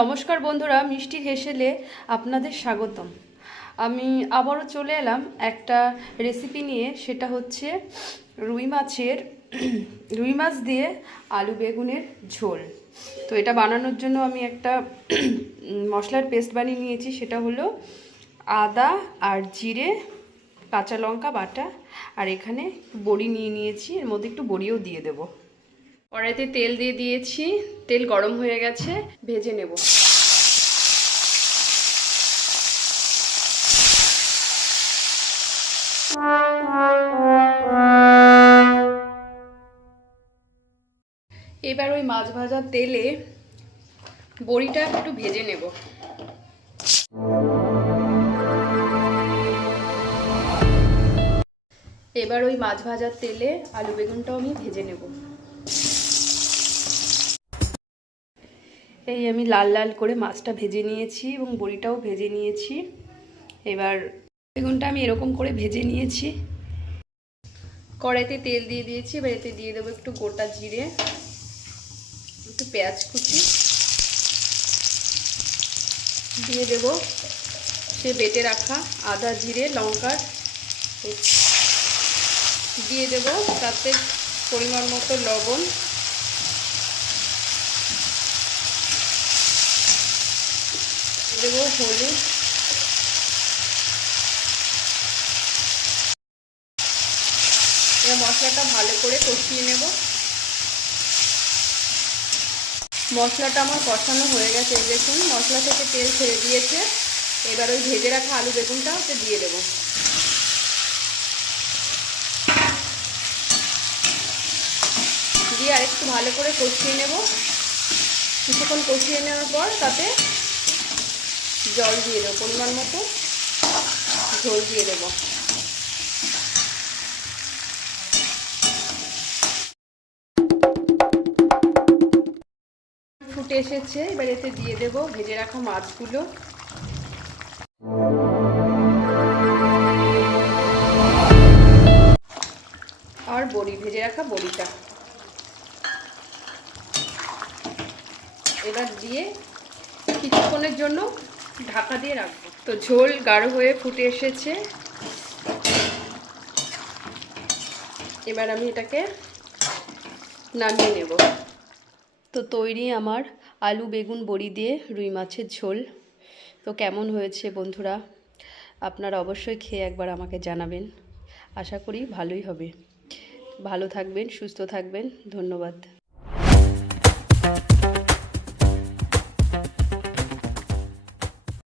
নমস্কার বন্ধুরা, মিষ্টি হেসেলে আপনাদের স্বাগতম। আমি আবারও চলে এলাম একটা রেসিপি নিয়ে। সেটা হচ্ছে রুই মাছ দিয়ে আলু বেগুনের ঝোল। তো এটা বানানোর জন্য আমি একটা মশলার পেস্ট বানিয়ে নিয়েছি। সেটা হলো আদা আর জিরে, কাঁচা লঙ্কা বাটা, আর এখানে বড়ি নিয়ে নিয়েছি। এর মধ্যে একটু বড়িও দিয়ে দেবো। কড়াইতে তেল দিয়ে দিয়েছি, তেল গরম হয়ে গেছে, ভেজে নেব। এবার ওই মাছ ভাজার তেলে বড়িটা একটু ভেজে নেব। এবার ওই মাছ ভাজার তেলে আলু বেগুনটাও আমি ভেজে নেব। এই আমি লাল লাল করে মাছটা ভেজে নিয়েছি এবং বড়িটাও ভেজে নিয়েছি। এবার বেগুনটা আমি এরকম করে ভেজে নিয়েছি। কড়াইতে তেল দিয়ে দিয়েছি। এবার এতে দিয়ে দেবো একটু গোটা জিরে, একটু পেঁয়াজ কুচি, দিয়ে দেব সে বেটে রাখা আদা জিরে লঙ্কার, দিয়ে দেব তাতে পরিমাণ মতো লবণ, দেব হলুদ, এবার মশলাটা ভালো করে কষিয়ে নেব। মশলাটা আমার কষানো হয়ে গেছে। এই দেখুন মশলা থেকে তেল ছেড়ে দিয়েছে। এবার ওই ভেজে রাখা আলু বেগুনটা ওতে দিয়ে দেবো। দিয়ে আরেকটু ভালো করে কষিয়ে নেব। কিছুক্ষণ কষিয়ে নেওয়ার পর তাতে জল দিয়ে দেবো, পরিমাণ মতো ঝোল দিয়ে দেবো। ফুটে এসেছে। এবার এতে দিয়ে দেবো ভেজে রাখা মাছগুলো, আর বড়ি, ভেজে রাখা বড়িটা। এবার দিয়ে কিছুক্ষণের জন্য ঢাকা দিয়ে রাখবো। তো ঝোল গাঢ় হয়ে ফুটে এসেছে। এবার আমি এটাকে নামিয়ে নেব। তো তৈরি আমার আলু বেগুন বড়ি দিয়ে রুই মাছের ঝোল। তো কেমন হয়েছে বন্ধুরা, আপনারা অবশ্যই খেয়ে একবার আমাকে জানাবেন। আশা করি ভালোই হবে। ভালো থাকবেন, সুস্থ থাকবেন। ধন্যবাদ।